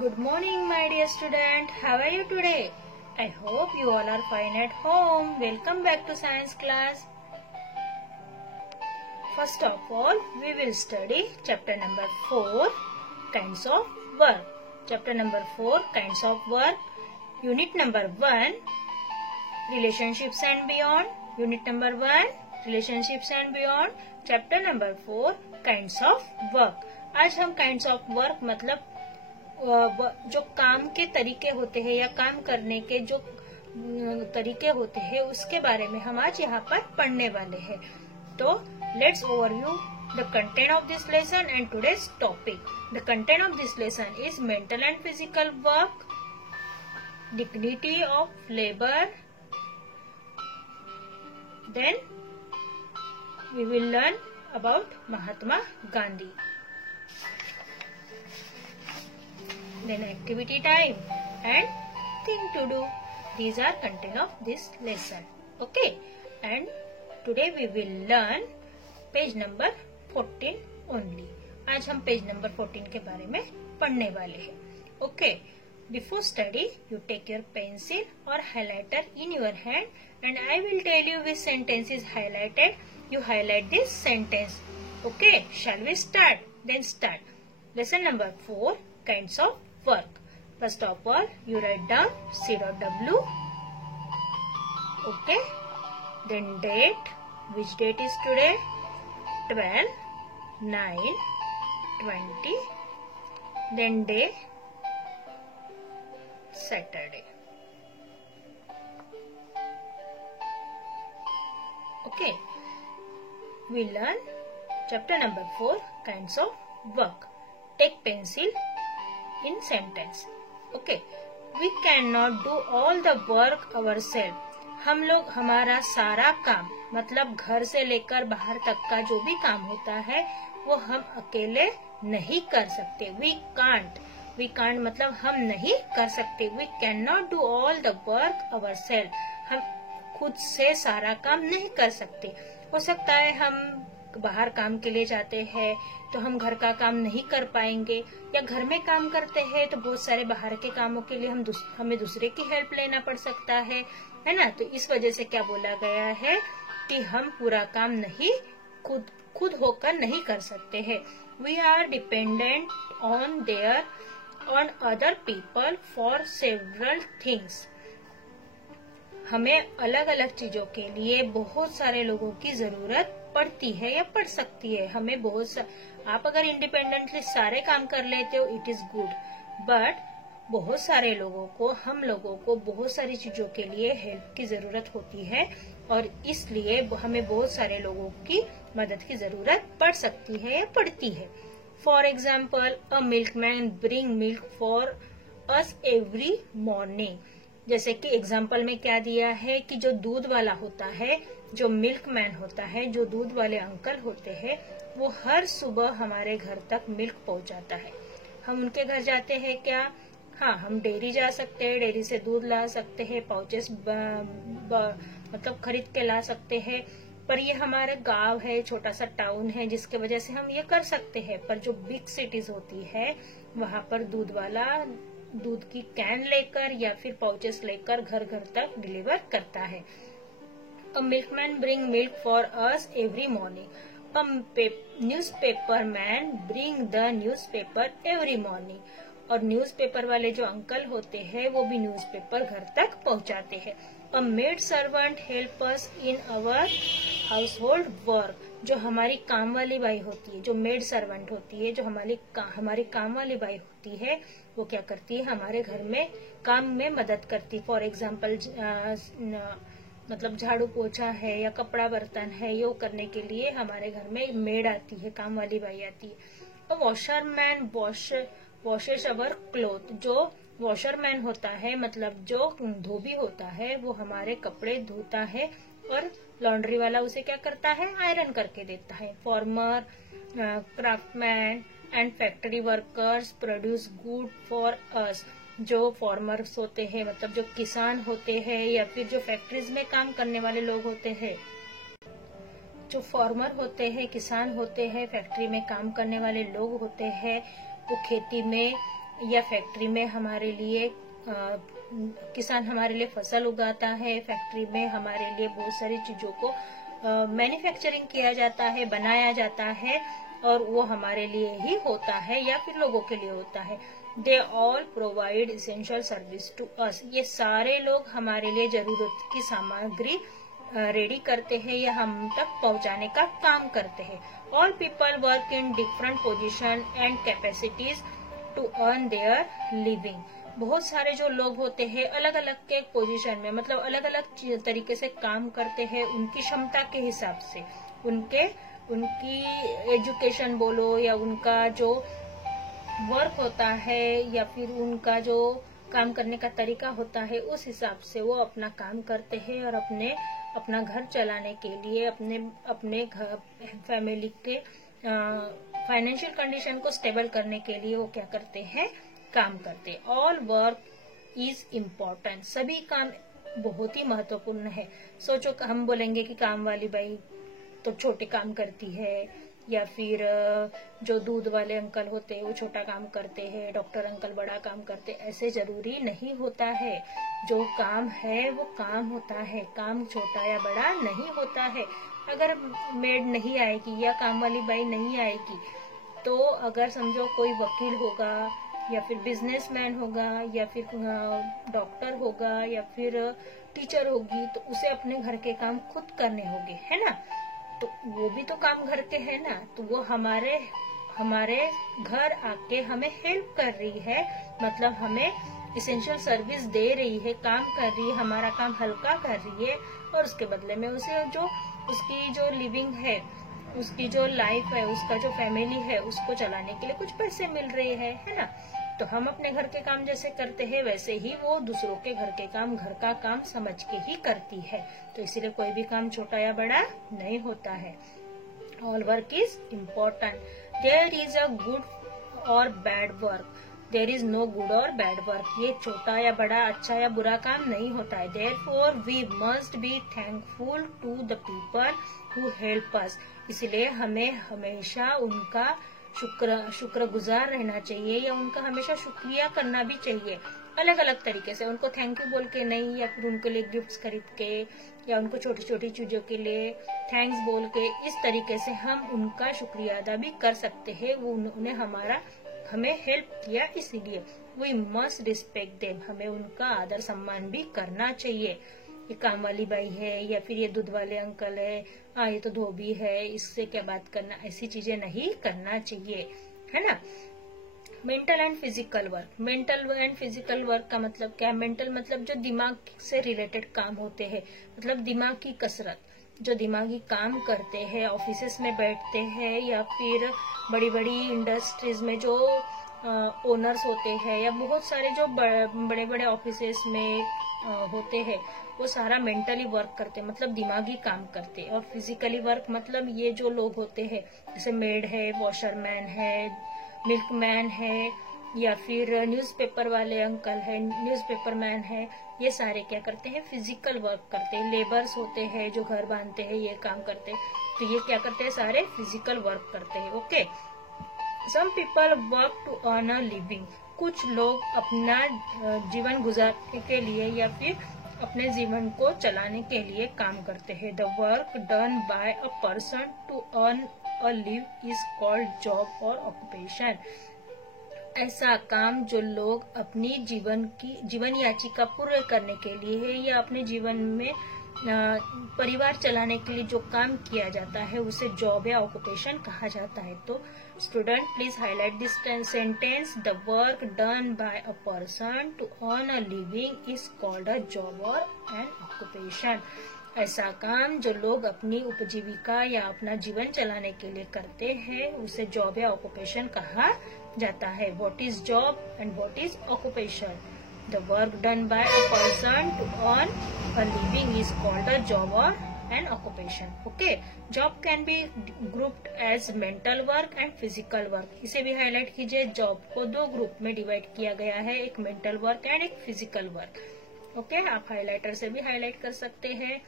Good morning, my dear student. How are you today? I hope you all are fine at home. Welcome back to science class. First of all, we will study chapter number 4, kinds of work. Chapter number 4, kinds of work. Unit number 1, relationships and beyond. Unit number 1, relationships and beyond. Chapter number 4, kinds of work. आज हम kinds of work मतलब जो काम के तरीके होते हैं या काम करने के जो तरीके होते हैं उसके बारे में हम आज यहाँ पर पढ़ने वाले हैं। तो let's overview the content of this lesson and today's topic. The content of this lesson is mental and physical work, dignity of labour, then we will learn about Mahatma Gandhi, then activity time and thing to do. These are content of this lesson. Okay, and today we will learn page number 14 only. आज हम page number 14 के बारे में पढ़ने वाले हैं. Okay, before study you take your pencil or highlighter in your hand and I will tell you which sentence is highlighted. You highlight this sentence. Okay, shall we start? Then start. Lesson number 4, kinds of work. First of all, you write down C.W. Okay. Then date. Which date is today? 12/9/20. Then day. Saturday. Okay. We learn chapter number 4, kinds of work. Take pencil in sentence. Okay, we cannot do all the work ourselves. हम लोग हमारा सारा काम मतलब घर से लेकर बाहर तक का जो भी काम होता है वो हम अकेले नहीं कर सकते. We can't मतलब हम नहीं कर सकते. We cannot do all the work ourselves. हम खुद से सारा काम नहीं कर सकते. हो सकता है हम बाहर काम के लिए जाते हैं तो हम घर का काम नहीं कर पाएंगे, या घर में काम करते हैं तो बहुत सारे बाहर के कामों के लिए हमें दूसरे की हेल्प लेना पड़ सकता है ना. तो इस वजह से क्या बोला गया है कि हम पूरा काम नहीं खुद होकर नहीं कर सकते हैं. We are dependent on other people for several things. हमें अलग अलग चीजों के लिए बहुत सारे लोगों की जरूरत पड़ती है या पड़ सकती है. हमें आप अगर इंडिपेंडेंटली सारे काम कर लेते हो इट इज गुड, बट बहुत सारे हम लोगों को बहुत सारी चीजों के लिए हेल्प की जरूरत होती है और इसलिए हमें बहुत सारे लोगों की मदद की जरूरत पड़ सकती है या पड़ती है. For example, a milkman bring milk for us every morning. जैसे कि एग्जाम्पल में क्या दिया है कि जो दूध वाला होता है, जो मिल्कमैन होता है, जो दूध वाले अंकल होते हैं, वो हर सुबह हमारे घर तक मिल्क पहुंचाता है. हम उनके घर जाते हैं क्या? हाँ, हम डेयरी जा सकते हैं, डेयरी से दूध ला सकते हैं, पाउचेस मतलब खरीद के ला सकते हैं. पर ये हमारे गांव है, छोटा सा टाउन है, जिसके वजह से हम ये कर सकते हैं. पर जो बिग सिटीज होती है वहाँ पर दूध वाला दूध की कैन लेकर या फिर पाउचेस लेकर घर घर तक डिलीवर करता है. A milkman bring milk for us every morning. A newspaper man bring the newspaper every morning. और न्यूज़पेपर वाले जो अंकल होते हैं वो भी न्यूज़पेपर घर तक पहुंचाते हैं. A maid servant help us in our household work. जो हमारी काम वाली बाई होती है, जो मेड सर्वेंट होती है, जो हमारी काम वाली बाई होती है, वो क्या करती है? हमारे घर में काम में मदद करती. फॉर एग्जाम्पल मतलब झाड़ू पोछा है या कपड़ा बर्तन है, यो करने के लिए हमारे घर में मेड आती है, काम वाली बाई आती है. तो वॉशरमैन वॉशेस अवर क्लोथ. जो वॉशरमैन होता है मतलब जो धोबी होता है वो हमारे कपड़े धोता है और लॉन्ड्री वाला उसे क्या करता है? आयरन करके देता है. Farmer, craftsman and factory workers produce good for us. जो फार्मर्स होते हैं मतलब जो किसान होते हैं या फिर जो फैक्ट्रीज में काम करने वाले लोग होते हैं, जो फार्मर होते हैं, किसान होते हैं, फैक्ट्री में काम करने वाले लोग होते हैं, वो खेती में या फैक्ट्री में हमारे लिए किसान हमारे लिए फसल उगाता है, फैक्ट्री में हमारे लिए बहुत सारी चीजों को मैन्युफैक्चरिंग किया जाता है, बनाया जाता है, और वो हमारे लिए ही होता है या फिर लोगों के लिए होता है। They all provide essential service to us. ये सारे लोग हमारे लिए जरूरत की सामग्री रेडी करते हैं या हम तक पहुंचाने का काम करते हैं। All people work in different position and capacities to earn their living. बहुत सारे जो लोग होते हैं अलग अलग के पोजीशन में, मतलब अलग अलग तरीके से काम करते हैं उनकी क्षमता के हिसाब से, उनकी एजुकेशन बोलो या उनका जो वर्क होता है या फिर उनका जो काम करने का तरीका होता है, उस हिसाब से वो अपना काम करते हैं और अपना घर चलाने के लिए, अपने घर फैमिली के फाइनेंशियल कंडीशन को स्टेबल करने के लिए वो क्या करते हैं, काम करते। All work is important. सभी काम बहुत ही महत्वपूर्ण है। सोचो हम बोलेंगे कि काम वाली बाई तो छोटे काम करती है, या फिर जो दूध वाले अंकल होते हैं वो छोटा काम करते हैं, डॉक्टर अंकल बड़ा काम करते, ऐसे जरूरी नहीं होता है। जो काम है वो काम होता है, काम छोटा या बड़ा नहीं होता है। अगर मेड नहीं आएगी या काम वाली बाई नहीं आएगी तो अगर समझो कोई वकील होगा या फिर बिजनेसमैन होगा या फिर डॉक्टर होगा या फिर टीचर होगी, तो उसे अपने घर के काम खुद करने होंगे, है ना। तो वो भी तो काम घर के है ना, तो वो हमारे घर आके हमें हेल्प कर रही है, मतलब हमें इसेंशियल सर्विस दे रही है, काम कर रही है, हमारा काम हल्का कर रही है, और उसके बदले में उसे उसकी जो लिविंग है, उसकी जो लाइफ है, उसका जो फैमिली है, उसको चलाने के लिए कुछ पैसे मिल रहे हैं, है ना। तो हम अपने घर के काम जैसे करते हैं वैसे ही वो दूसरों के घर के काम, घर का काम समझ के ही करती है। तो इसीलिए कोई भी काम छोटा या बड़ा नहीं होता है। All work is important. There is a good और bad work, there is no good और बैड वर्क। ये छोटा या बड़ा, अच्छा या बुरा काम नहीं होता है। Therefore we must be thankful to the people who help us. इसलिए हमें हमेशा उनका शुक्रगुजार रहना चाहिए या उनका हमेशा शुक्रिया करना भी चाहिए, अलग अलग तरीके से। उनको थैंक यू बोल के नहीं, या फिर उनके लिए गिफ्ट्स खरीद के, या उनको छोटी छोटी चीजों के लिए थैंक्स बोल के, इस तरीके से हम उनका शुक्रिया अदा भी कर सकते हैं। वो उन्हें हमें हेल्प किया, इसीलिए वी मस्ट रिस्पेक्ट देम। हमें उनका आदर सम्मान भी करना चाहिए। ये काम वाली बाई है या फिर ये दूध वाले अंकल है, ये तो धोबी है, इससे क्या बात करना, ऐसी चीजें नहीं करना चाहिए, है ना। Mental and physical work. Mental and physical work का मतलब क्या है? मेंटल मतलब जो दिमाग से रिलेटेड काम होते हैं, मतलब दिमाग की कसरत, जो दिमागी काम करते हैं, ऑफिसेस में बैठते हैं या फिर बड़ी बड़ी इंडस्ट्रीज में जो ओनर्स होते हैं, या बहुत सारे जो बड़े बड़े ऑफिसेस में होते हैं, वो सारा मेंटली वर्क करते हैं, मतलब दिमागी काम करते हैं। और फिजिकली वर्क मतलब ये जो लोग होते हैं, जैसे मेड है, वॉशरमैन है, मिल्कमैन है, या फिर न्यूज़पेपर वाले अंकल है, न्यूज़पेपर मैन है, ये सारे क्या करते हैं? फिजिकल वर्क करते हैं। लेबर्स होते हैं जो घर बांधते हैं, ये काम करते हैं। तो ये क्या करते हैं? सारे फिजिकल वर्क करते हैं। Okay. Some people work to earn a living. कुछ लोग अपना जीवन गुजारने के लिए या फिर अपने जीवन को चलाने के लिए काम करते हैं। The work done by a person to earn a live is called job और ऑक्यूपेशन। ऐसा काम जो लोग अपनी जीवन याचिका पूर्ण करने के लिए है या अपने जीवन में परिवार चलाने के लिए जो काम किया जाता है, उसे जॉब या ऑक्यूपेशन कहा जाता है। तो student please highlight this sentence. The work done by a person to earn a living is called a job और एन ऑक्यूपेशन। ऐसा काम जो लोग अपनी उपजीविका या अपना जीवन चलाने के लिए करते हैं, उसे जॉब या ऑक्यूपेशन कहा जाता है। What is job and what is occupation? The work done by a person to earn a living is called a job or an occupation. Okay. Job can be grouped as mental work and physical work. इसे भी highlight कीजिए। Job को दो group में divide किया गया है, एक मेंटल वर्क एंड एक फिजिकल वर्क। ओके, आप हाईलाइटर से भी हाईलाइट कर सकते हैं।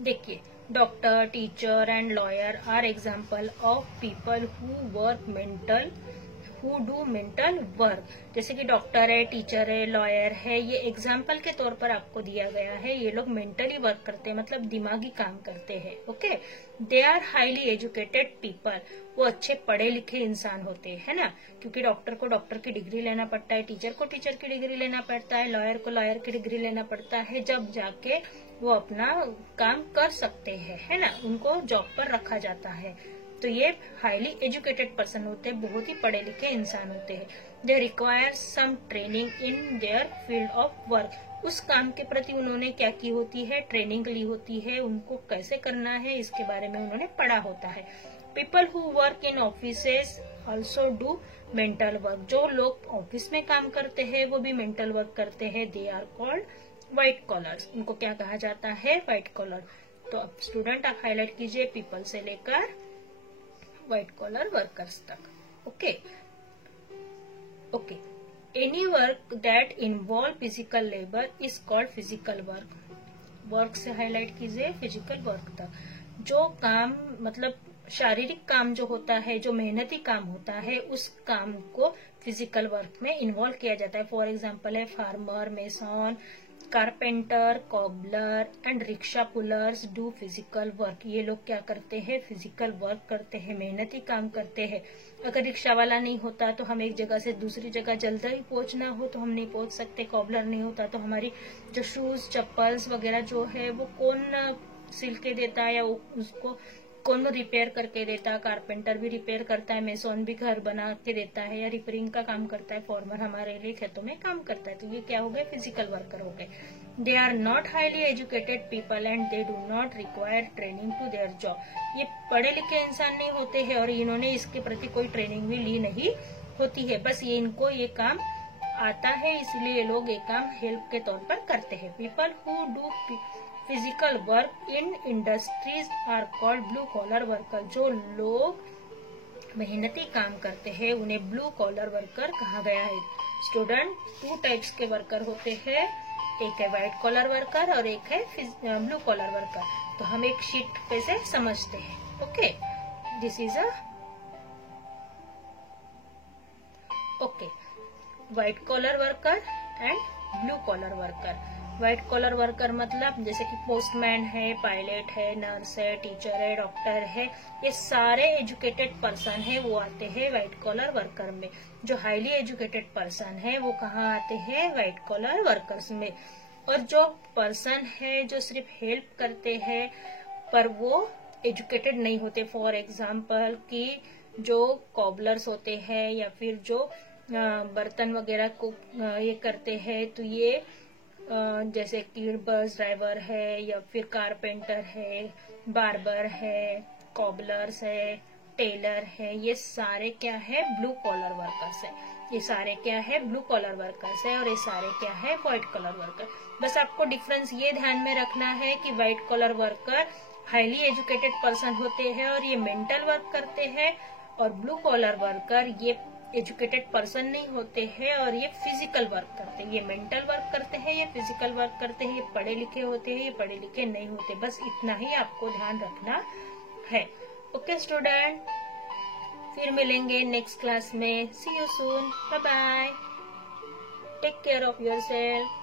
देखिए, doctor, teacher and lawyer are example of people who work mental who do mental work, जैसे कि डॉक्टर है, टीचर है, लॉयर है, ये एग्जाम्पल के तौर पर आपको दिया गया है। ये लोग मेंटली वर्क करते हैं, मतलब दिमागी काम करते हैं। Okay, they are highly educated people, वो अच्छे पढ़े लिखे इंसान होते हैं, है ना, क्योंकि डॉक्टर को डॉक्टर की डिग्री लेना पड़ता है, टीचर को टीचर की डिग्री लेना पड़ता है, लॉयर को लॉयर की डिग्री लेना पड़ता है, जब जाके वो अपना काम कर सकते हैं, है ना, उनको जॉब पर रखा जाता है। तो ये हाईली एजुकेटेड पर्सन होते हैं, बहुत ही पढ़े लिखे इंसान होते हैं। They require some training in their field of work, उस काम के प्रति उन्होंने क्या की होती है, ट्रेनिंग ली होती है, उनको कैसे करना है इसके बारे में उन्होंने पढ़ा होता है। People who work in offices also do mental work, जो लोग ऑफिस में काम करते हैं वो भी मेंटल वर्क करते हैं। They are called white collars, उनको क्या कहा जाता है, व्हाइट कॉलर। तो अब स्टूडेंट आप हाईलाइट कीजिए पीपल से लेकर व्हाइट कॉलर वर्कर्स तक। Okay okay, any work that involve physical labour is called physical work. Work से हाईलाइट कीजिए फिजिकल वर्क तक, जो काम मतलब शारीरिक काम जो होता है, जो मेहनती काम होता है, उस काम को फिजिकल वर्क में इन्वॉल्व किया जाता है। फॉर एग्जाम्पल है farmer, mason, carpenter, cobbler and rickshaw pullers do physical work. ये लोग क्या करते हैं, फिजिकल वर्क करते हैं, मेहनती काम करते हैं। अगर रिक्शा वाला नहीं होता तो हम एक जगह से दूसरी जगह जल्दी ही पहुंचना हो तो हम नहीं पहुंच सकते। कॉबलर नहीं होता तो हमारी जो शूज चप्पल्स वगैरह जो है वो कौन सिल के देता है या उसको कौन रिपेयर करके देता है। कारपेंटर भी रिपेयर करता है, मेसन भी घर बना के देता है या रिपेयरिंग का काम करता है। फार्मर हमारे लिए खेतों में काम करता है। तो ये क्या हो गए, फिजिकल वर्कर हो गए। They are not highly educated people and they do not require training to their job. ये पढ़े लिखे इंसान नहीं होते हैं और इन्होंने इसके प्रति कोई ट्रेनिंग भी ली नहीं होती है, बस ये इनको ये काम आता है, इसलिए ये लोग ये काम हेल्प के तौर पर करते हैं। People who do physical work in industries are called blue collar worker, जो लोग मेहनती काम करते हैं उन्हें ब्लू कॉलर वर्कर कहा गया है। स्टूडेंट, 2 टाइप्स के वर्कर होते हैं, एक है व्हाइट कॉलर वर्कर और एक है ब्लू कॉलर वर्कर। तो हम एक शीट पे से समझते हैं। Okay, this is a okay white collar worker and blue collar worker. White collar worker मतलब जैसे कि पोस्टमैन है, पायलट है, नर्स है, टीचर है, डॉक्टर है, ये सारे एजुकेटेड पर्सन है, वो आते हैं व्हाइट कॉलर वर्कर में। जो हाईली एजुकेटेड पर्सन है वो कहाँ आते हैं, व्हाइट कॉलर वर्कर्स में। और जो पर्सन है जो सिर्फ हेल्प करते हैं पर वो एजुकेटेड नहीं होते, फॉर एग्जाम्पल कि जो कॉबलर्स होते हैं या फिर जो बर्तन वगैरह को ये करते हैं, तो ये जैसे कि बस ड्राइवर है या फिर कारपेंटर है, बार्बर है, कॉबलर्स है, टेलर है, ये सारे क्या है, ब्लू कॉलर वर्कर्स है। ये सारे क्या है, ब्लू कॉलर वर्कर्स है और ये सारे क्या है, व्हाइट कॉलर वर्कर। बस आपको डिफरेंस ये ध्यान में रखना है कि white collar worker highly educated person होते हैं और ये मेंटल वर्क करते हैं, और ब्लू कॉलर वर्कर ये एजुकेटेड पर्सन नहीं होते हैं और ये फिजिकल वर्क करते हैं। ये मेंटल वर्क करते हैं, ये फिजिकल वर्क करते हैं, ये पढ़े लिखे होते हैं, ये पढ़े लिखे नहीं होते। बस इतना ही आपको ध्यान रखना है। ओके स्टूडेंट, फिर मिलेंगे नेक्स्ट क्लास में। See you soon, bye bye, take care of yourself.